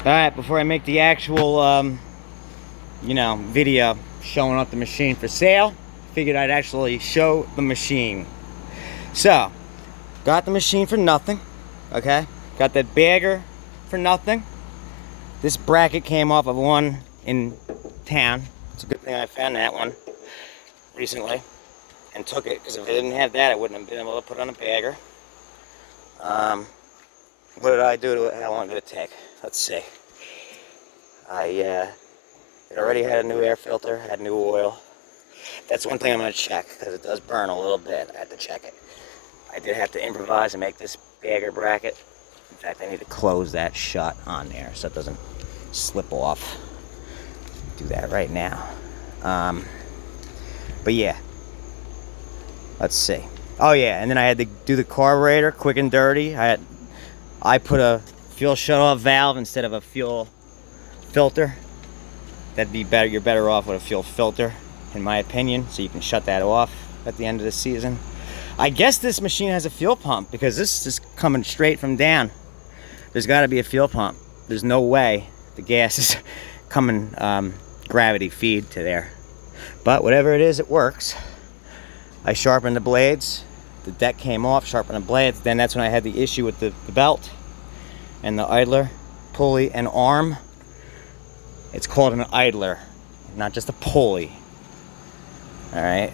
Alright, before I make the actual, video showing up the machine for sale, figured I'd actually show the machine. So, got the machine for nothing, okay? Got that bagger for nothing. This bracket came off of one in town. It's a good thing I found that one recently and took it, because if I didn't have that, I wouldn't have been able to put on a bagger. What did I do to it? How long did it take? Let's see. It already had a new air filter, had new oil. That's one thing I'm going to check, because it does burn a little bit. I have to check it. I did have to improvise and make this bagger bracket. In fact, I need to close that shut on there so it doesn't slip off. Do that right now. But yeah. Let's see. Oh yeah, and then I had to do the carburetor quick and dirty. I put a fuel shutoff valve instead of a fuel filter. That'd be better. You're better off with a fuel filter, in my opinion, so you can shut that off at the end of the season. I guess this machine has a fuel pump, because this is coming straight from down. There's got to be a fuel pump. There's no way the gas is coming gravity feed to there. But whatever it is, it works. I sharpened the blades. The deck came off, sharpened the blades. Then that's when I had the issue with the belt and the idler, pulley, and arm. It's called an idler, not just a pulley. Alright?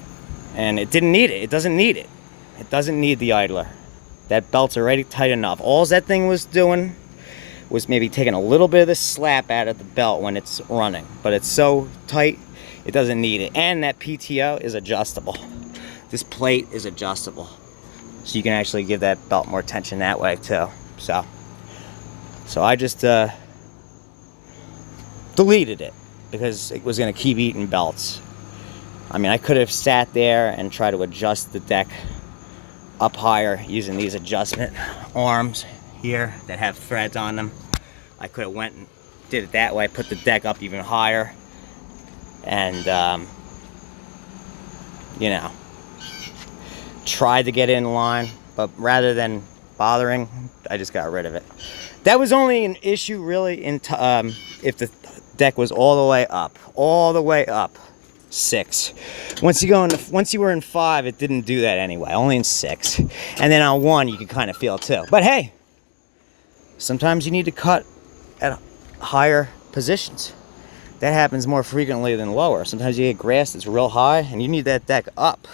And it didn't need it. It doesn't need it. It doesn't need the idler. That belt's already tight enough. All that thing was doing was maybe taking a little bit of the slap out of the belt when it's running. But it's so tight, it doesn't need it. And that PTO is adjustable. This plate is adjustable. So you can actually give that belt more tension that way too. So I just deleted it, because it was going to keep eating belts. I mean, I could have sat there and tried to adjust the deck up higher using these adjustment arms here that have threads on them. I could have went and did it that way, put the deck up even higher, and tried to get in line, but rather than bothering, I just got rid of it. That was only an issue really if the deck was all the way up 6. Once you were in 5, it didn't do that anyway, only in 6. And then on 1 you could kind of feel it too. But hey, sometimes you need to cut at higher positions. That happens more frequently than lower. Sometimes you get grass that's real high and you need that deck up.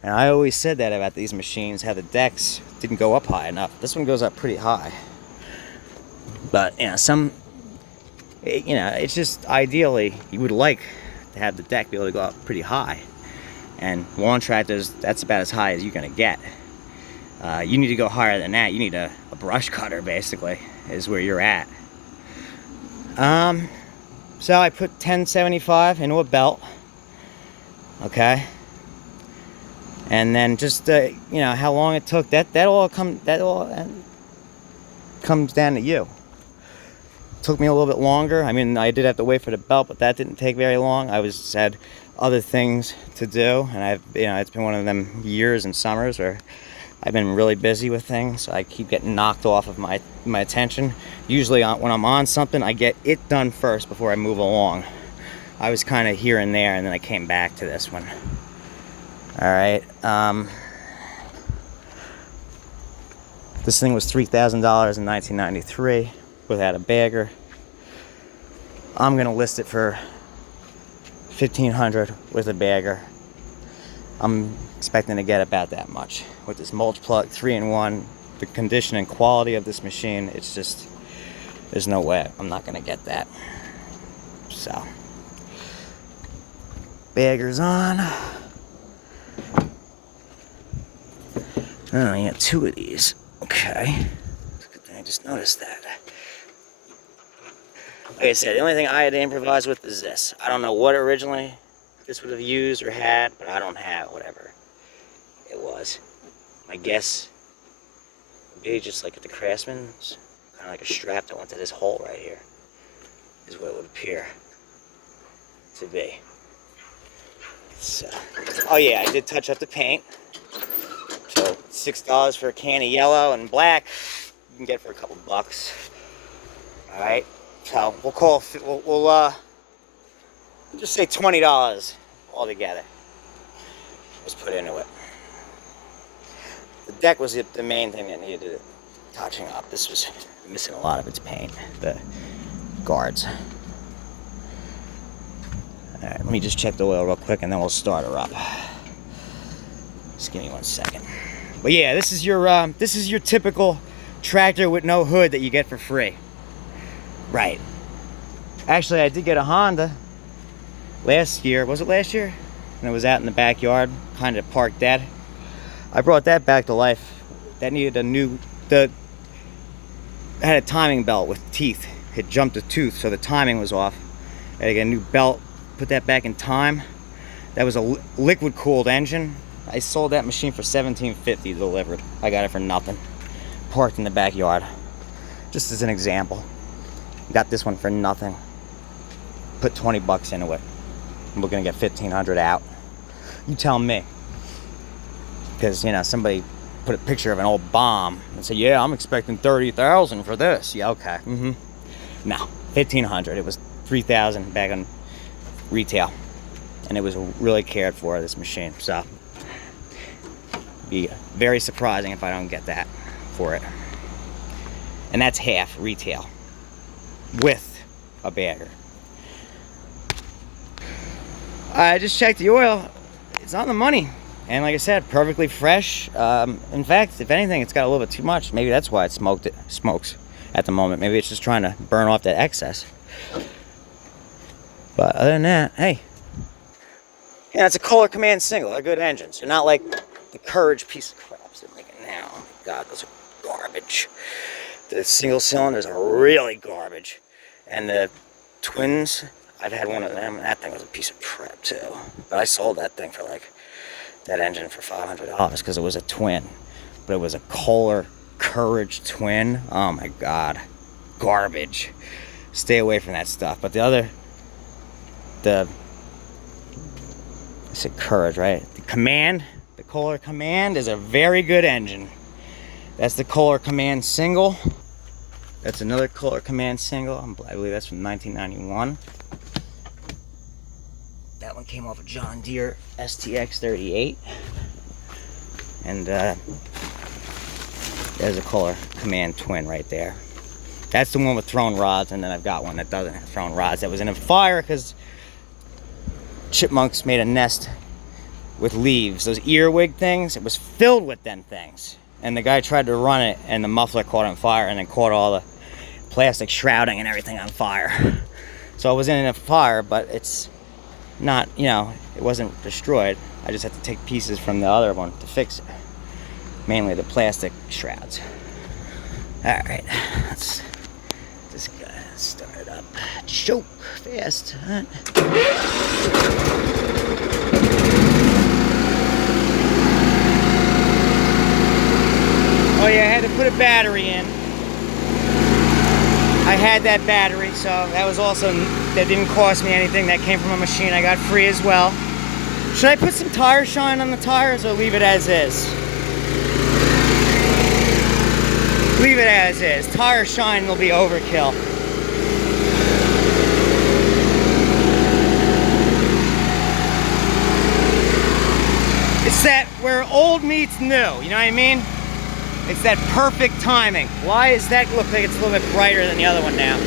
And I always said that about these machines, how the decks didn't go up high enough. This one goes up pretty high. But, it's just ideally, you would like to have the deck be able to go up pretty high. And lawn tractors, that's about as high as you're going to get. You need to go higher than that. You need a brush cutter, basically, is where you're at. So I put 1075 into a belt. Okay. And then just how long it took, that all comes down to you. It took me a little bit longer. I mean, I did have to wait for the belt, but that didn't take very long. I had other things to do, and it's been one of them years and summers where I've been really busy with things, so I keep getting knocked off of my attention. Usually when I'm on something, I get it done first before I move along. I was kind of here and there, and then I came back to this one. Alright, this thing was $3,000 in 1993 without a bagger. I'm going to list it for $1,500 with a bagger. I'm expecting to get about that much. With this mulch plug 3-in-1, the condition and quality of this machine, it's just, there's no way I'm not going to get that. So, bagger's on. Oh, I got 2 of these. Okay. Good thing I just noticed that. Like I said, the only thing I had to improvise with is this. I don't know what originally this would have used or had, but I don't have whatever it was. My guess would be just like at the Craftsman's, kind of like a strap that went to this hole right here, is what it would appear to be. So, oh yeah, I did touch up the paint. So $6 for a can of yellow and black, you can get it for a couple bucks. Alright, So we'll call, we'll just say $20 altogether. Just put into it. The deck was the main thing that needed touching up. This was missing a lot of its paint, the guards. All right, let me just check the oil real quick and then we'll start her up. Just give me 1 second. But yeah, this is your typical tractor with no hood that you get for free. Right. Actually, I did get a Honda last year. Was it last year? And it was out in the backyard, kind of parked dead. I brought that back to life. That needed a new, it had a timing belt with teeth. It jumped a tooth, so the timing was off. I had to get a new belt, put that back in time. That was a liquid cooled engine. I sold that machine for $17.50 delivered. I got it for nothing. Parked in the backyard. Just as an example. Got this one for nothing. Put 20 bucks into it. We're gonna get 1,500 out. You tell me. Because, you know, somebody put a picture of an old bomb and said, yeah, I'm expecting 30,000 for this. Yeah, okay. No, 1,500. It was 3,000 back on retail. And it was really cared for, this machine. So, be very surprising if I don't get that for it. And that's half retail with a bagger. I just checked the oil. It's on the money. And like I said, perfectly fresh. In fact, if anything, it's got a little bit too much. Maybe that's why it smokes at the moment. Maybe it's just trying to burn off that excess. But other than that, hey. Yeah, it's a Kohler Command single. They're good engines. They're not like the Courage piece of craps they're making now. Oh my God, those are garbage. The single cylinders are really garbage. And the twins, I've had one of them. That thing was a piece of crap too. But I sold that thing for like, that engine for $500 because it was a twin. But it was a Kohler Courage twin. Oh my God. Garbage. Stay away from that stuff. But I said Courage, right? The Command, the Kohler Command is a very good engine. That's the Kohler Command single. That's another Kohler Command single. I believe that's from 1991. That one came off a John Deere STX 38. And there's a Kohler Command twin right there. That's the one with thrown rods, and then I've got one that doesn't have thrown rods. That was in a fire because chipmunks made a nest with leaves. Those earwig things, it was filled with them things. And the guy tried to run it, and the muffler caught on fire, and then caught all the plastic shrouding and everything on fire. So I was in a fire, but it's not, you know, it wasn't destroyed. I just had to take pieces from the other one to fix it. Mainly the plastic shrouds. Alright, let's just start it up. Choke fast. Huh? Oh yeah, I had to put a battery in. I had that battery, so that was also, that didn't cost me anything. That came from a machine I got free as well. Should I put some tire shine on the tires or leave it as is? Leave it as is. Tire shine will be overkill. It's that where old meets new, you know what I mean? It's that perfect timing. Why does that look like it's a little bit brighter than the other one now?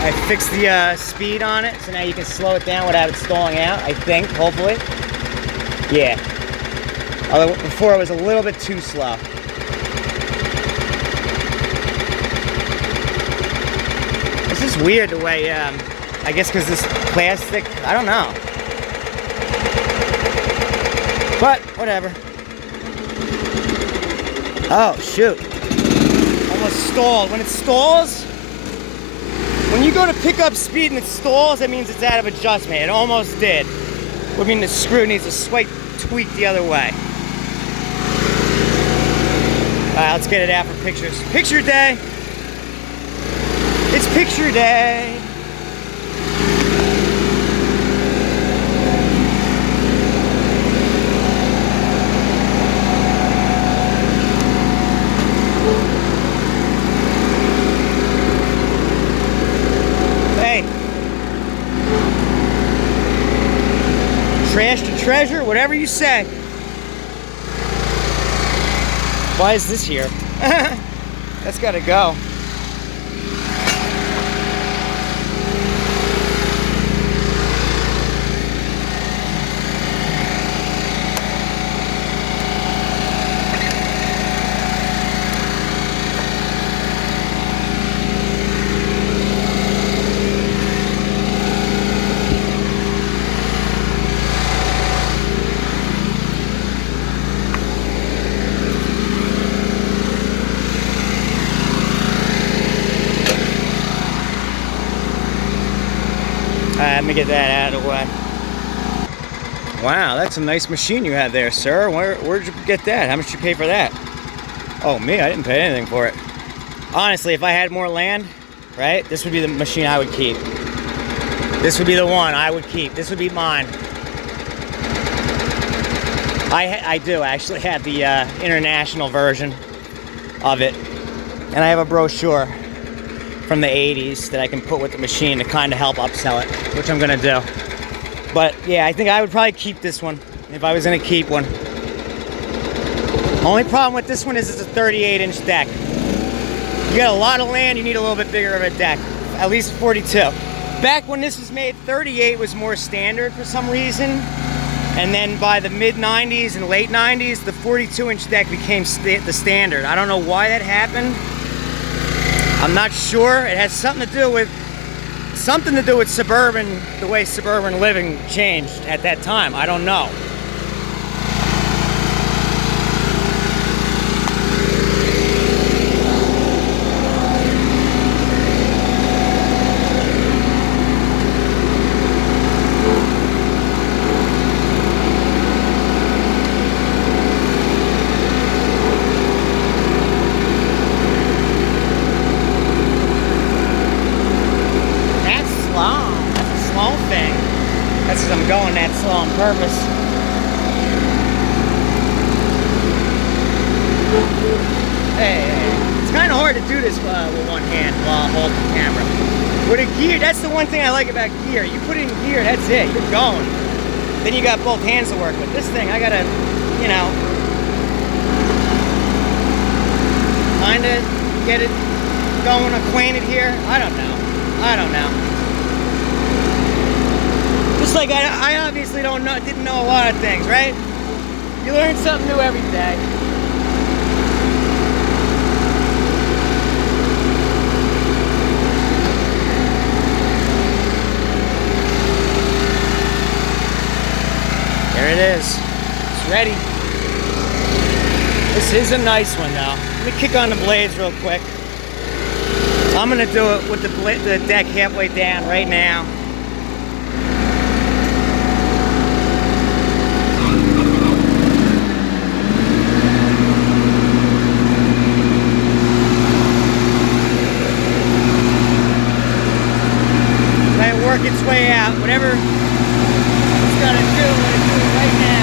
I fixed the speed on it, so now you can slow it down without it stalling out, I think, hopefully. Yeah. Although before it was a little bit too slow. This is weird the way, I guess because this plastic, I don't know. But, whatever. Oh, shoot. Almost stalled. When it stalls, when you go to pick up speed and it stalls, that means it's out of adjustment. It almost did. I mean, the screw needs a slight tweak the other way. Alright, let's get it out for pictures. Picture day! It's picture day! Hey! Trash to treasure, whatever you say. Why is this here? That's gotta go. Let me get that out of the way. Wow, that's a nice machine you have there, sir. Where'd you get that? How much did you pay for that? Oh, me? I didn't pay anything for it. Honestly, if I had more land, right, this would be the machine I would keep. This would be the one I would keep. This would be mine. I do actually have the international version of it. And I have a brochure from the 80s that I can put with the machine to kind of help upsell it, which I'm gonna do. But yeah, I think I would probably keep this one if I was gonna keep one. Only problem with this one is it's a 38-inch deck. You got a lot of land, you need a little bit bigger of a deck, at least 42. Back when this was made, 38 was more standard for some reason. And then by the mid-90s and late 90s, the 42-inch deck became the standard. I don't know why that happened. I'm not sure. It has something to do with suburban, the way suburban living changed at that time. I don't know. That's because I'm going that slow on purpose. Hey, it's kind of hard to do this with one hand while holding the camera. With a gear, that's the one thing I like about gear. You put it in gear, that's it, you're going. Then you got both hands to work with. This thing, I gotta, you know, kind of get it going, acquainted here. I don't know. Just like I obviously didn't know a lot of things, right? You learn something new every day. There it is. It's ready. This is a nice one though. Let me kick on the blades real quick. I'm gonna do it with the deck halfway down right now. Work its way out. Whatever it's gonna do, I'm gonna do it right now.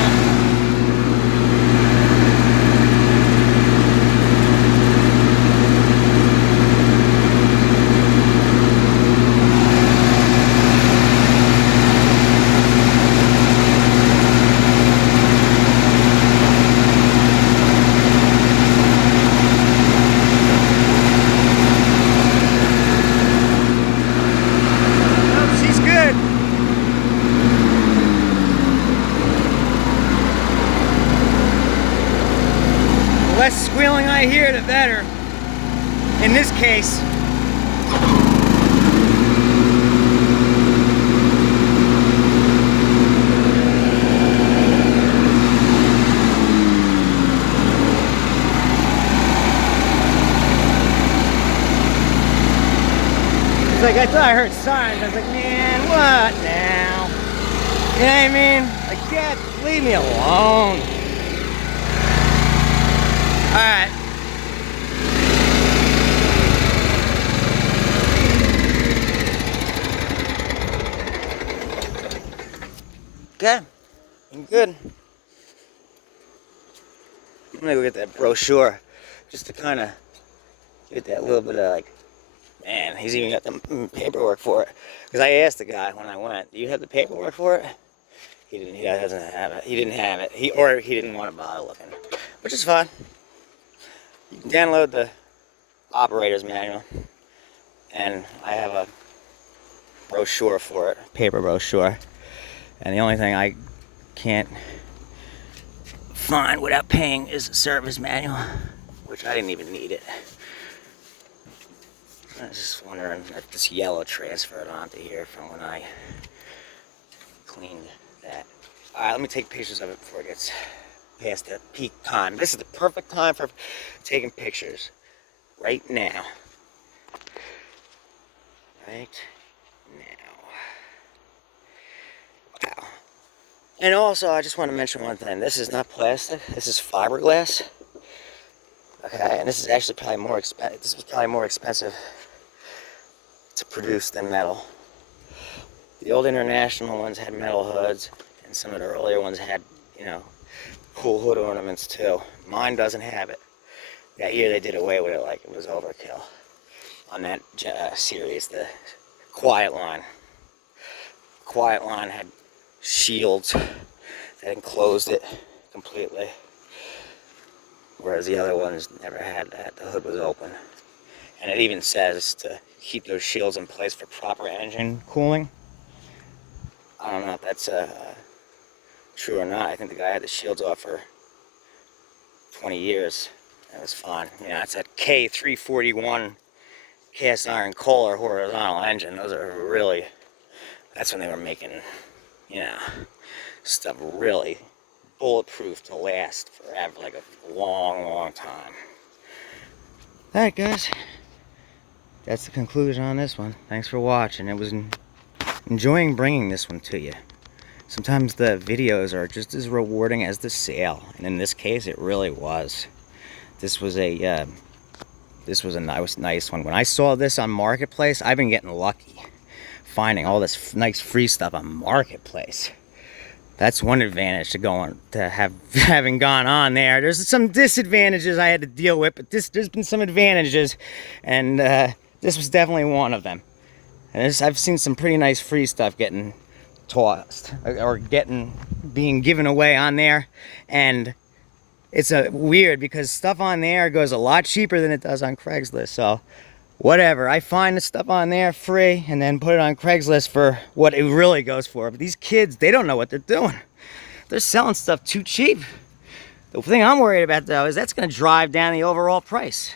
The less squealing I hear, the better. In this case. Like I thought I heard sirens. I was like, man, what now? You know what I mean? shit. Leave me alone. Alright. Okay. I'm good. I'm gonna go get that brochure just to kind of get that little bit of like, man, he's even got the paperwork for it. Because I asked the guy when I went, do you have the paperwork for it? He didn't. He doesn't have it. He didn't have it. He didn't want to bother looking, which is fine. You can download the operator's manual, and I have a brochure for it, paper brochure. And the only thing I can't find without paying is a service manual, which I didn't even need it. I was just wondering if this yellow transferred onto here from when I cleaned that. Alright, let me take pictures of it before it gets past the peak time. This is the perfect time for taking pictures. Right now. Right now. Wow. And also, I just want to mention one thing. This is not plastic. This is fiberglass. Okay, and this is actually probably more expensive. This was probably more expensive to produce than metal. The old International ones had metal hoods, and some of the earlier ones had, you know, cool hood ornaments too. Mine doesn't have it. That year they did away with it like it was overkill. On that series, the Quiet Line. Quiet Line had shields that enclosed it completely, whereas the other ones never had that. The hood was open. And it even says to keep those shields in place for proper engine cooling. I don't know if that's true or not. I think the guy had the shields off for 20 years. That was fine. You know, it's that K341 cast iron coal or horizontal engine. Those are really, that's when they were making, you know, stuff really bulletproof to last forever, like a long, long time. Alright guys, that's the conclusion on this one. Thanks for watching. It was enjoying bringing this one to you. Sometimes the videos are just as rewarding as the sale, and in this case it really was. This was a nice one. When I saw this on Marketplace, I've been getting lucky finding all this nice free stuff on Marketplace. That's one advantage to having gone on there. There's some disadvantages I had to deal with, but there's been some advantages, and this was definitely one of them. And I've seen some pretty nice free stuff getting tossed or being given away on there, and it's weird because stuff on there goes a lot cheaper than it does on Craigslist. So whatever, I find the stuff on there free and then put it on Craigslist for what it really goes for. But these kids, they don't know what they're doing. They're selling stuff too cheap. The thing I'm worried about though is that's going to drive down the overall price.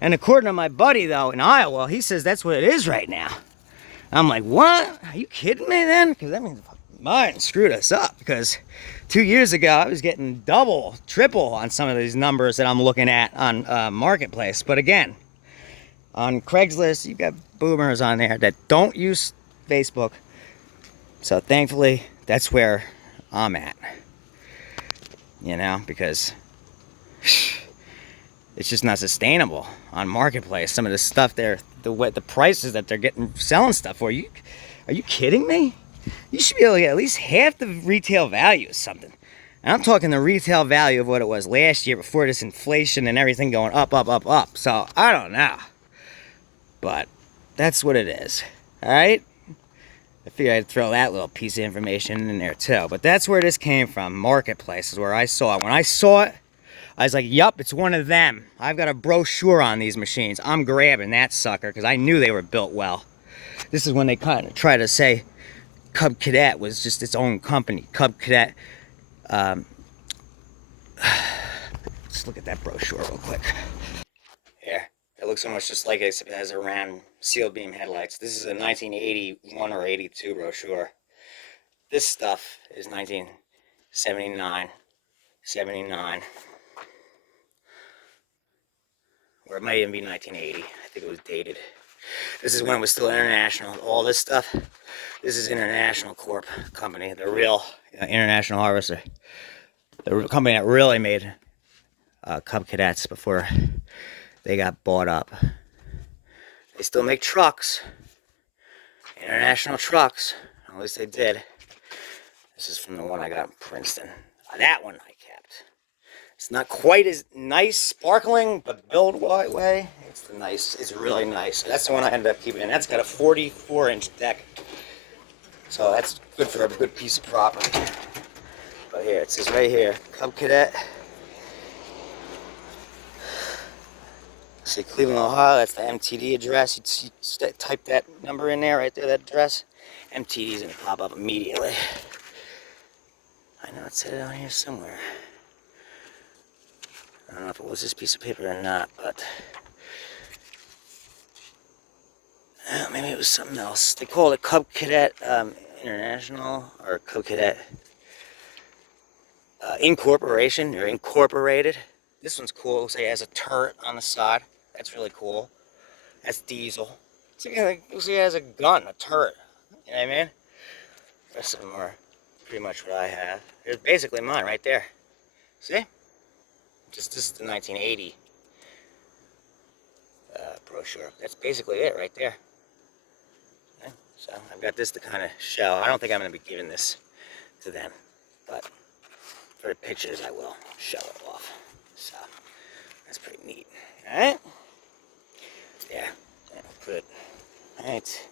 And according to my buddy though in Iowa, he says that's what it is right now. I'm like, what? Are you kidding me then? Because that means mine screwed us up, because 2 years ago I was getting double, triple on some of these numbers that I'm looking at on Marketplace. But again, on Craigslist, you got boomers on there that don't use Facebook. So thankfully, that's where I'm at. You know, because it's just not sustainable on Marketplace. Some of the stuff there, the prices that they're selling stuff for. Are you kidding me? You should be able to get at least half the retail value of something. And I'm talking the retail value of what it was last year before this inflation and everything going up, up, up, up. So I don't know. But that's what it is. Alright? I figured I'd throw that little piece of information in there too. But that's where this came from. Marketplace is where I saw it. When I saw it, I was like, yup, it's one of them. I've got a brochure on these machines. I'm grabbing that sucker because I knew they were built well. This is when they kind of try to say Cub Cadet was just its own company. Cub Cadet. Let's look at that brochure real quick. Here. It looks almost just like it has a round sealed beam headlights. This is a 1981 or 82 brochure. This stuff is 1979, 79. Or it might even be 1980. I think it was dated. This is when it was still international. All this stuff, this is International Corp company, the real International Harvester. The company that really made Cub Cadets before they got bought up. They still make trucks, international trucks. At least they did. This is from the one I got in Princeton. That one I kept. It's not quite as nice, sparkling, but build way. It's really nice. That's the one I ended up keeping, and that's got a 44-inch deck. So that's good for a good piece of property. But here, it says right here, Cub Cadet. See, Cleveland, Ohio, that's the MTD address. You type that number in there, right there, that address. MTD's gonna pop up immediately. I know it said it on here somewhere. I don't know if it was this piece of paper or not, but maybe it was something else. They call it Cub Cadet International, or Cub Cadet Incorporation, or Incorporated. This one's cool. It looks like it has a turret on the side. That's really cool. That's diesel. Looks like it has a gun, a turret. You know what I mean? The rest of them are pretty much what I have. Here's basically mine right there. See? This is the 1980 brochure. That's basically it right there. Okay? So I've got this to kind of show. I don't think I'm going to be giving this to them, but for the pictures I will show it off. So that's pretty neat. All right? Yeah. Good. All right.